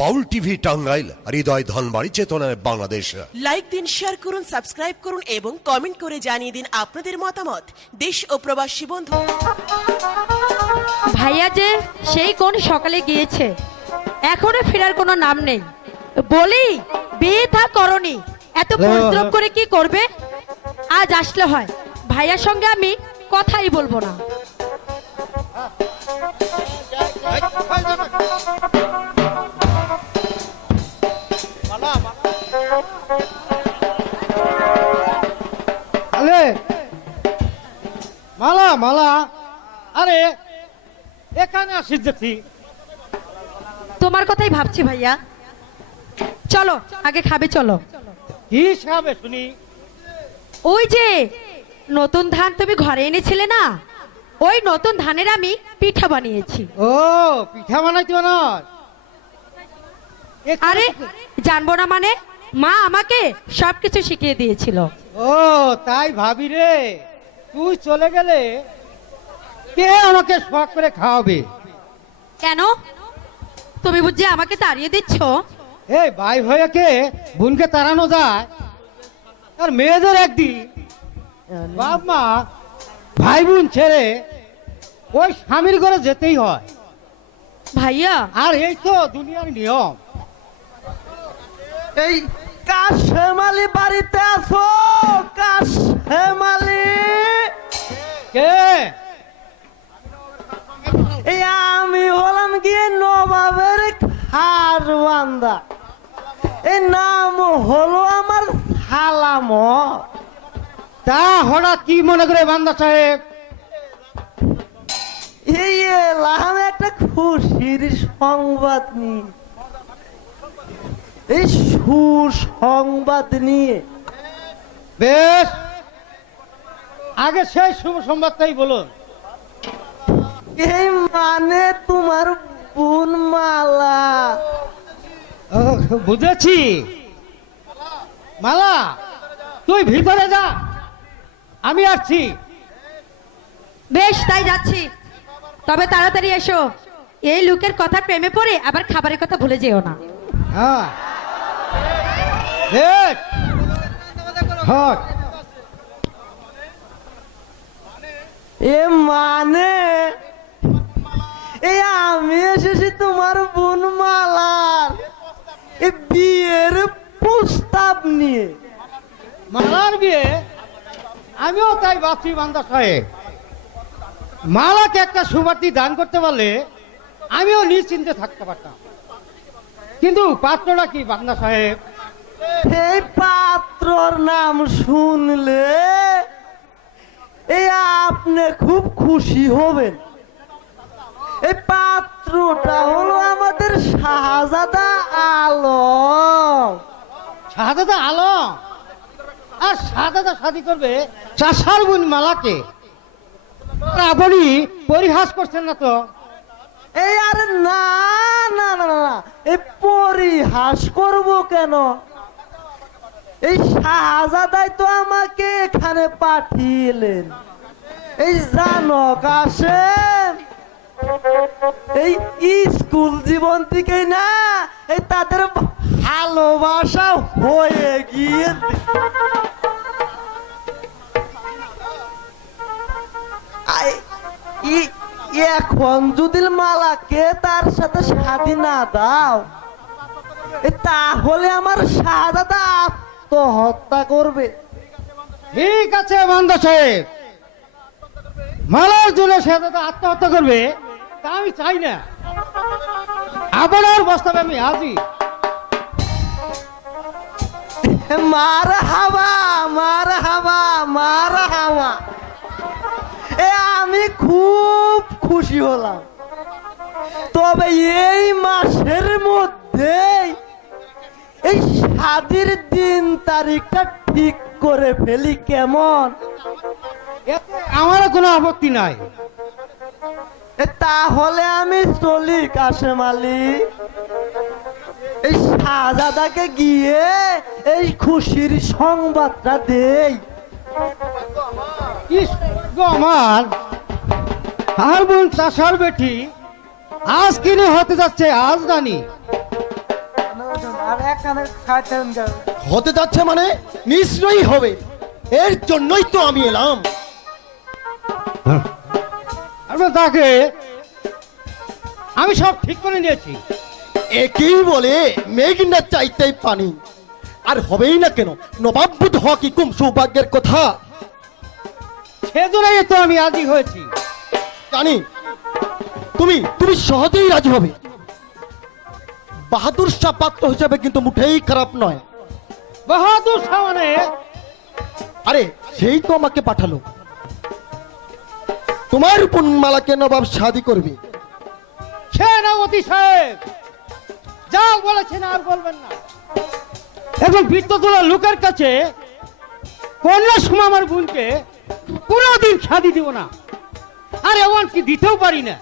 বাউল TV Tangail হৃদয় ধনবাড়ি চেতনায় Bangladesh like দিন শেয়ার করুন সাবস্ক্রাইব করুন এবং কমেন্ট করে জানিয়ে দিন আপনাদের মতামত দেশ ও প্রবাসী বন্ধু ভাইয়া যে সেই কোন সকালে গিয়েছে এখনও ফেরার কোনো নাম নেই বলি বিয়ে থা করনি এত পরিশ্রম করে কি করবে আজ আসলে হয় ভাইয়ার সঙ্গে আমি কথাই বলব না আলে মালা মালা। আরে এখানে আসিস দেখি। তোমার কথাই ভাবছি ভাইয়া। চলো আগে খাবে চলো। কি খাবে শুনি? ওই যে নতুন ধান তুমি ঘরে এনেছিলে না? ওই নতুন ধানের আমি পিঠা বানিয়েছি। ও পিঠা বানাইতে বানাস। আরে জানব না মানে? মা আমাকে সবকিছু শিখিয়ে দিয়েছিল। ও তাই ভাবি রে। তুই চলে গেলে কে আমাকে শখ করে খাওয়াবে? কেন? তুমি বুঝি আমাকে তাড়িয়ে দিচ্ছ? এই ভাই হয়েকে বোনকে তাড়ানো যায়। আর মেয়েদের একদিন বাপ মা ভাই বোন ছেড়ে ওই স্বামীর ঘরে যেতেই হয়। ভাইয়া। আর এই তো দুনিয়ার নিয়ম। এই কাশ হেমালি বাড়িতে আছো? কাশ হেমালি। কে? আমি হলাম গিয়ে নবাবের খার বান্দা। এই নাম হলো আমার সালাম। তা হঠাৎ কি মনে করে বান্দা সাহেব? এই এলাম একটা খুশির সংবাদ নিয়ে। এই সুসংবাদ নিয়ে। বেশ। আগে সেই সুসংবাদটাই সংবাদটাই বলুন। এই মানে তোমার বোন মালা বুঝেছি। মালা তুই ভিতরে যা। আমি আসছি। বেশ তাই যাচ্ছি। তবে তাড়াতাড়ি এসো। এই লোকের কথা প্রেমে পড়ে আবার খাবারের কথা ভুলে যেও না। হ্যাঁ। বেশ হট এ মানে? এই আমি এসেছি তোমার বোন মালার এ বিয়ের প্রস্তাব নিয়ে। মালার বিয়ে? আমিও তাই ভাবছি বান্দা সাহেব মালাকে একটা সুবার্তি দান করতে পারলে আমিও নিশ্চিন্তে থাকতে পারতাম। কিন্তু পাত্রটা কি বান্দা সাহেব? এই পাত্রর নাম শুনলে এই আপনি খুব খুশি হবেন। এই পাত্রটা হলো আমাদের শাহজাদা আলম। শাহাদাদা আলম? আর শাহাদাদা শাদি করবে চাষার বোন মালাকে। আপনি পরিহাস করছেন না তো? এই আরে না না না না না এই পরিহাস করব কেন? এই শাহজাদাই তো আমাকে এখানে পাঠিয়েলেন। এই জানক আসেন এই স্কুল জীবন থেকেই না, এই তাদের ভালোবাসা হয়ে গিয়ে এখন যদি মালাকে তার সাথে শাদি না দাও তাহলে আমার শাহাদাতা আত্মহত্যা করবে। ঠিক আছে বান্দা সাহেব। মালার জন্য শাহাদাদা আত্মহত্যা করবে তা আমি চাই না। আপনার বস্তাবে আমি হাজি মার হাওয়া মার হাওয়া মার হাওয়া। এ আমি খুব খুশি হলাম। তবে এই মাসের মধ্যে এই শাদির দিন তারিখটা ঠিক করে ফেলি কেমন? এতে আমারও কোনো আপত্তি নাই। তাহলে আমি চলি কাশেম আলী। এই শাহজাদাকে গিয়ে এই খুশির সংবাদটা দেই। আমার। আর বোন চাষার বেটি আজ কিনে হতে যাচ্ছে আজ রানী হতে যাচ্ছে মানে? নিশ্চয়ই হবে। এর জন্যই তো আমি এলাম। আমরা তাকে আমি সব ঠিক করে নিয়েছি। একেই বলে মেঘনা চাইতেই পানি। আর হবেই না কেন? নবাবুদ হওয়া কি কুম সৌভাগ্যের কথা? সেজন্যই তো আমি রাজি হয়েছি। জানি। তুমি তুমি সহজেই রাজি হবে। বাহাদুর শাহ পাত্র হিসেবে কিন্তু মুঠেই খারাপ নয়। বাহাদুর সামনে আরে সেই তো আমাকে পাঠালো। তোমার উপর মালাকে নবাব শাদি করবে। সেনাপতি সাহেব যা বলেছেন আর বলবেন না। এখন বৃত্ত লোকের কাছে কন্যা সময় আমার বোনকে কোনোদিন শাদি দিব না। আর এমন কি দিতেও পারি না।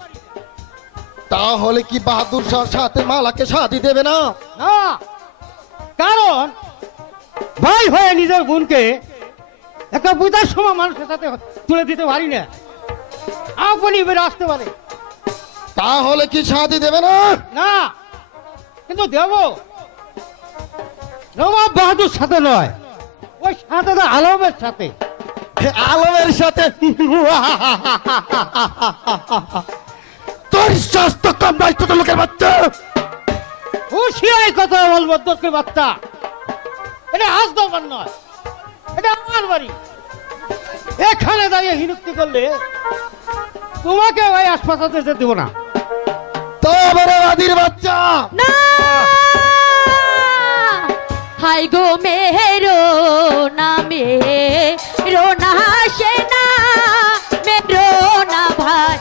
তাহলে কি বাহাদুর শাহ সাথে মালাকে শাদি দেবে না? না। কারণ ভাই হয়ে নিজের বোনকে একটা বুঝার সময় মানুষের সাথে তুলে দিতে পারি না। আপনি আসতে পারে। তাহলে কি শাদি দেবে না? না। কিন্তু দেব। নবাব বাহাদুর সাথে নয় ওই সাথে আলমের সাথে। আলমের সাথে? তোর স্বাস্থ্য কম নয় ছোট লোকের বাচ্চা। হুশিয়াই কথা বলব তোকে বাচ্চা। এটা হাস দরবার নয় এটা আমার বাড়ি। এখানে দাঁড়িয়ে হিনুক্তি করলে তোমাকে ওই হাসপাতালে যেতে দেবো না। তবে বাদির বাচ্চা। না! হাই গো মেহেরো না মেরো না সে না মেরো না ভাই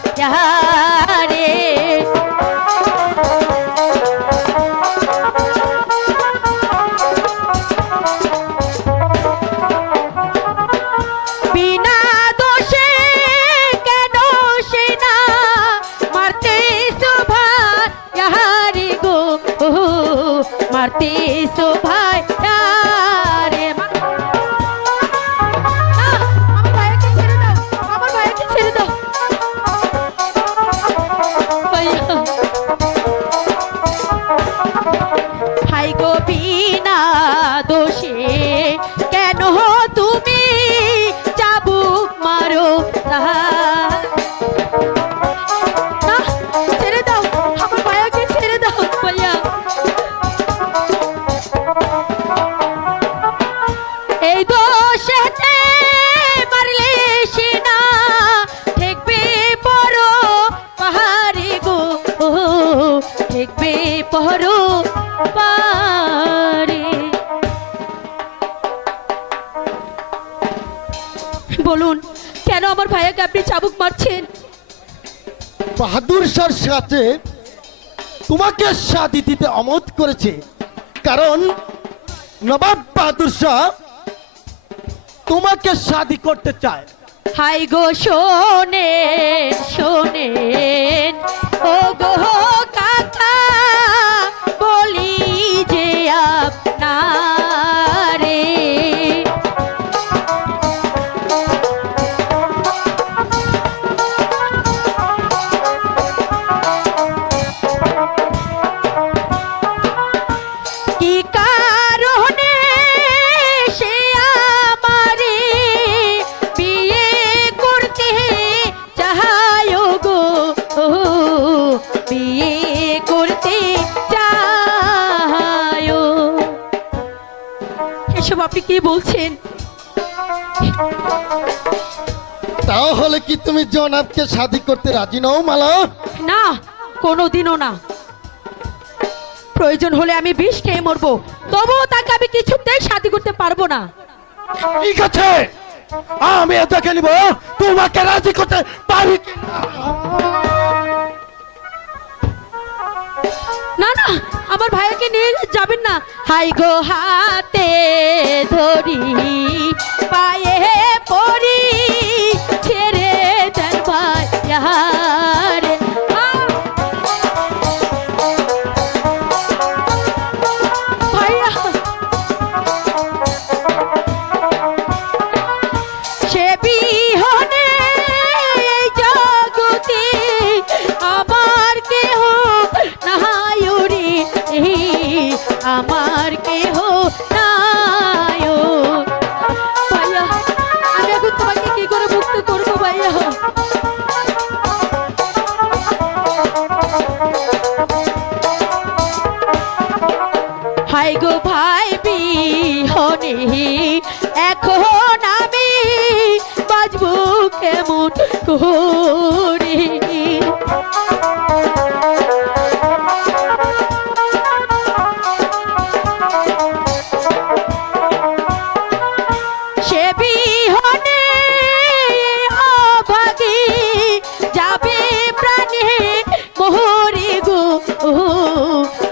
শাহর সাথে তোমাকে শাদি দিতে অমত করেছে। কারণ নবাব বাহাদুর শাহ তোমাকে শাদি করতে চায়। হাই গো শোনে শোনে ও গো আপনি কি বলছেন? তাহলে কি তুমি জনাবকে শাদি করতে রাজি নও মালা? না কোনোদিনও না। প্রয়োজন হলে আমি বিষ খেয়ে মরবো। তবুও তাকে আমি কিছুতেই শাদি করতে পারব না। ঠিক আছে আমি দেখে নিব তোমাকে রাজি করতে পারি। না না আমার ভাইয়াকে নিয়ে যাবেন না। হাই গো হাতে ধরি পায়ে পড়ি।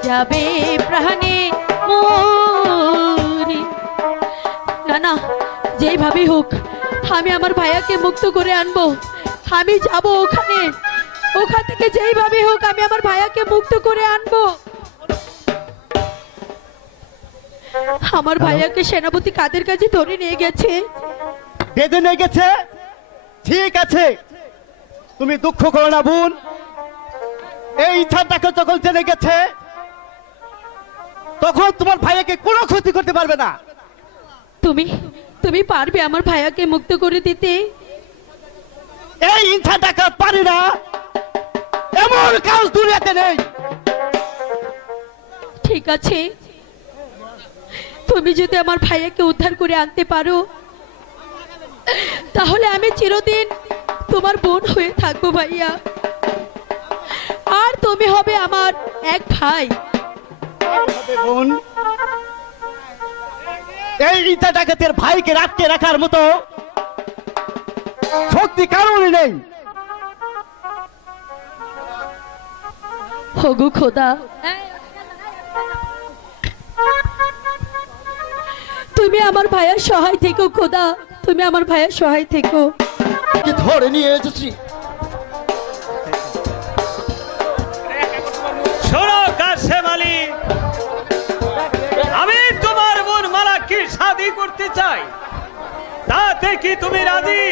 যাবে প্রাণে মোরে না না যেইভাবে হোক আমি আমার ভাইয়াকে মুক্ত করে আনব। আমি যাব ওখানে। ওখান থেকে যেইভাবে হোক আমি আমার ভাইয়াকে মুক্ত করে আনব। আমার ভাইয়াকে সেনাপতি কাদের কাছে ধরে নিয়ে গেছে? বেঁধে নিয়ে গেছে? ঠিক আছে। তুমি দুঃখ করো না বোন। এই ইচ্ছাটাকে যখন জেনে গেছে তখন তোমার ভাইয়াকে কোনো ক্ষতি করতে পারবে না। তুমি তুমি পারবে আমার ভাইয়াকে মুক্ত করে দিতে? এই ইচ্ছা টাকা পারি না। এমন কাজ দুনিয়াতে নেই। ঠিক আছে। তুমি যদি আমার ভাইয়াকে উদ্ধার করে আনতে পারো তাহলে আমি চিরদিন তোমার বোন হয়ে থাকব ভাইয়া। আর তুমি হবে আমার এক ভাই। বোন। এই ইচ্ছা ডাকাতের ভাইকে রাখতে রাখার মতো শক্তি কারণই নেই। হগু খোদা। তুমি আমার ভাইয়ের সহায় থেকো খোদা। তুমি আমার ভাইয়ের সহায় থেকো। ধরে নিয়ে এসেছি। কি তুমি রাজি?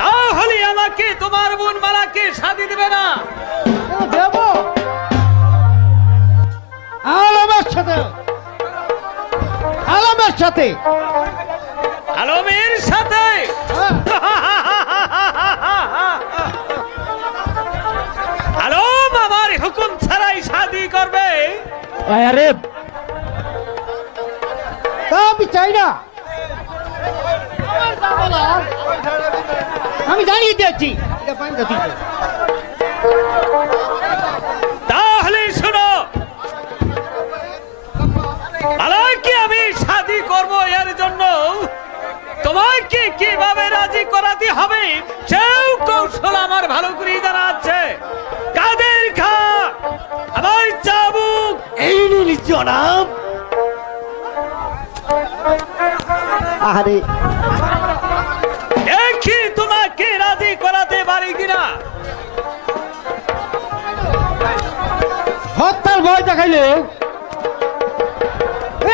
তাহলে আমাকে তোমার বোন মালাকে শাদি দেবে না। দেব। আলমের সাথে। আলমের সাথে। আলমের সাথে? হ্যাঁ। আলম আমার হুকুম ছাড়াই শাদি করবে। আরে তা আমি চাই না। আমি জানিয়ে দিয়েছি। তাহলে শোনো। মালাকে আমি শাদি করব এর জন্য। তোমাকে কীভাবে রাজি করাতে হবে সেও কৌশল আমার ভালো করে জানা আছে। কাদের খা? আমার চাবুক। এই জনাব আরে দেখি তোমাকে রাজি করাতে পারি কিনা? হত্যার ভয় দেখাইলে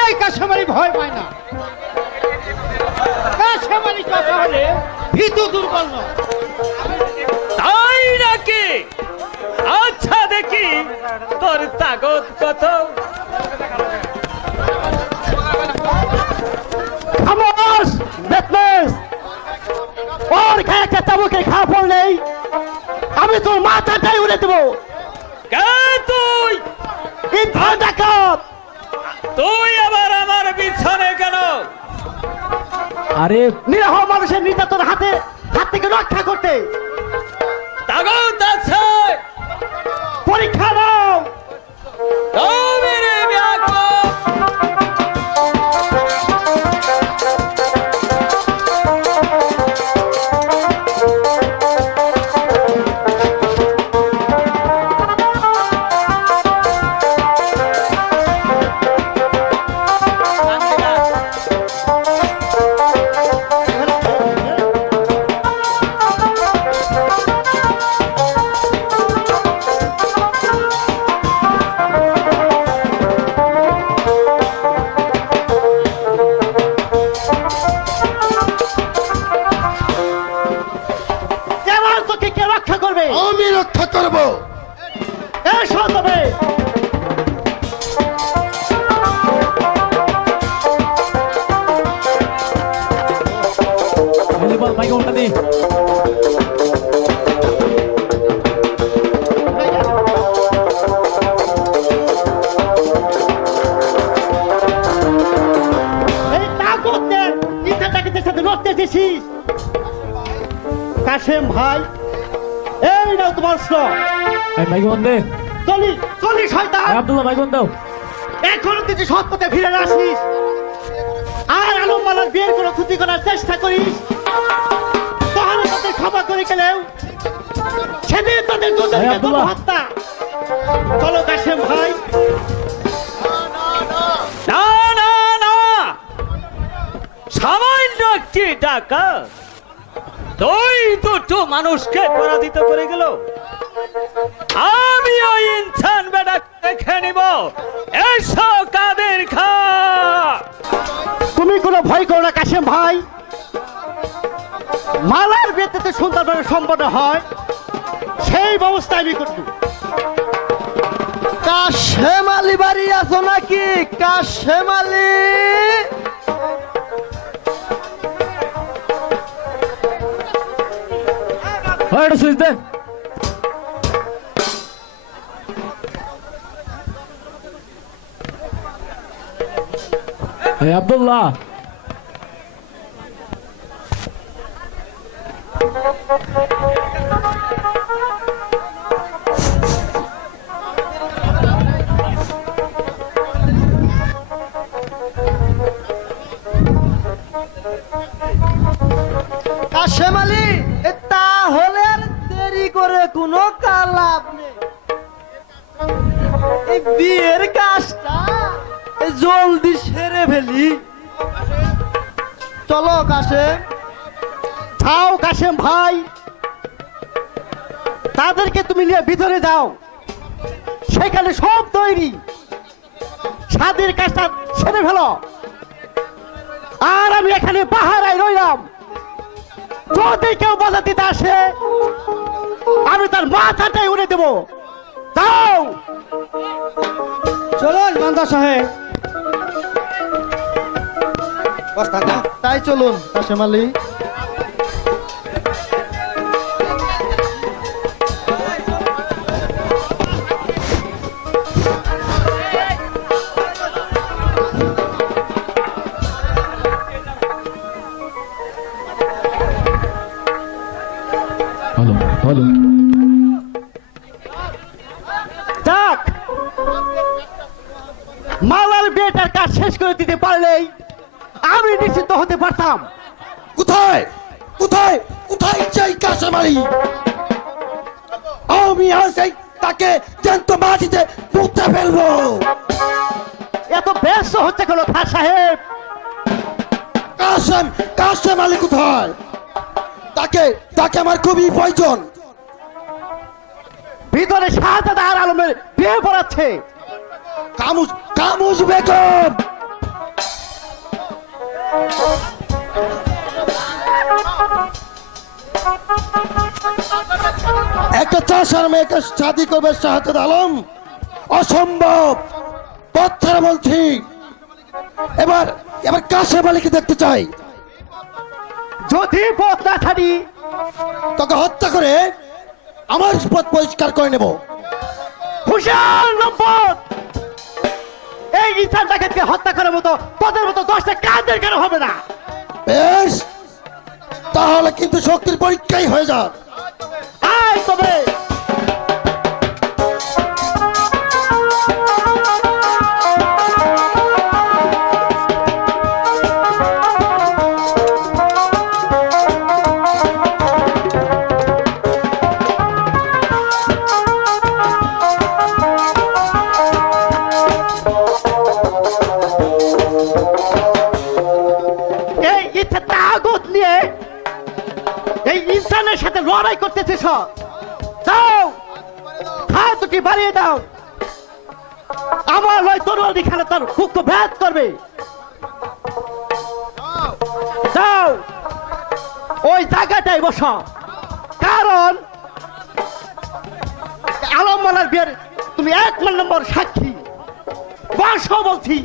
এই কাশামারি ভয় পায় না। কাশামারি কথা হলে ভীতু দুর্বল নয়। তাই নাকি? আচ্ছা দেখি তোর তাগত কত? মাথাটাই উড়ে দেবো। কে তুই? ইন্দ্র ডাকাত তুই আবার আমার পিছনে কেন? আরে নিরহ মানুষের নির্যাতন হাতে হাত থেকে রক্ষা করতে। তাগত আছে। Hey. কাশেম ভাই এই নাও তোমার মাইগন দে। চলি চলি শয়তান। আব্দুল্লাহ মাইগন দাও। এখনও তুই সৎ পথে ফিরে আসিস আর আলম মালার বিয়ের কোনো ক্ষতি করার চেষ্টা করিস ক্ষমা করে গেলেও সেদিন তাদের দুজনকে। হত্যা চলো কাশেম ভাই। না না না। সামান্য একটি টাকা দুই দুটো মানুষকে পরাজিত করে গেল। আমি ওই ইনসান বেটা দেখে নিব। এসো কাদের খা। তুমি কোনো ভয় করো না কাশেম ভাই। মালার বিয়েতে সুন্দরভাবে সম্পন্ন হয় সেই ব্যবস্থা আমি করব। কাশেম আলী বাড়ি আছো নাকি? কাশেম আলী হয় সুইচ দেন আব্দুল্লাহ। এ তাহলে দেরি করে কোনো নেই। এই বিয়ের কাজটা জলদি সেরে ফেলি। চলো কাশেম। যাও কাশেম ভাই। তাদেরকে তুমি নিয়ে ভিতরে যাও। সেখানে সব তৈরি। স্বাদের কাজটা সেরে ফেলো। আর আমি এখানে পাহারায় রইলাম। যদি কেউ বাধা দিতে আসে আমি তার মাথাটাই উড়ে দেবো। যাও। চলুন মান্দা সাহেব। তাই চলুন কাশেম আলী। হতে পারতাম। কোথায়? কোথায়? কোথায় চাই কাশেম আলী আমি আজ এই তাকে জ্যান্ত মাটিতে পুঁতে ফেলব। এত ব্যস্ত হচ্ছে কেন খান সাহেব? কাশেম কাশেম আলী কোথায়? তাকে তাকে আমার খুবই প্রয়োজন। ভিতরে শাহজাদা আর আলমের বিয়ে পড়াচ্ছে। কামুজ কামুজ বেগম! একটা চাষার মেয়েকে শাদি করবে শাহাদ আলম? অসম্ভব। পথর বলছি এবার এবার কাশেম আলীকে দেখতে চাই। যদি পথ না ছাড়ি তোকে হত্যা করে আমার পথ পরিষ্কার করে নেব। হুশিয়ার নম্বর। এই ইনসান ডাকাতকে হত্যা করার মতো তোদের মতো দশটা কাজের কেন হবে না? বেশ তাহলে কিন্তু শক্তির পরীক্ষাই হয়ে যাক। আয় তবে। ইনসানের সাথে লড়াই করতেছে সব। দাও হাত দুটি বাড়িয়ে দাও। আমার নয় তরোয়ারি খেলা তার মুখ ভেদ করবে। যাও। ওই জায়গাটাই বস। কারণ আলমমালার বিয়ের তুমি এক নম্বর সাক্ষী। বসো বলছি।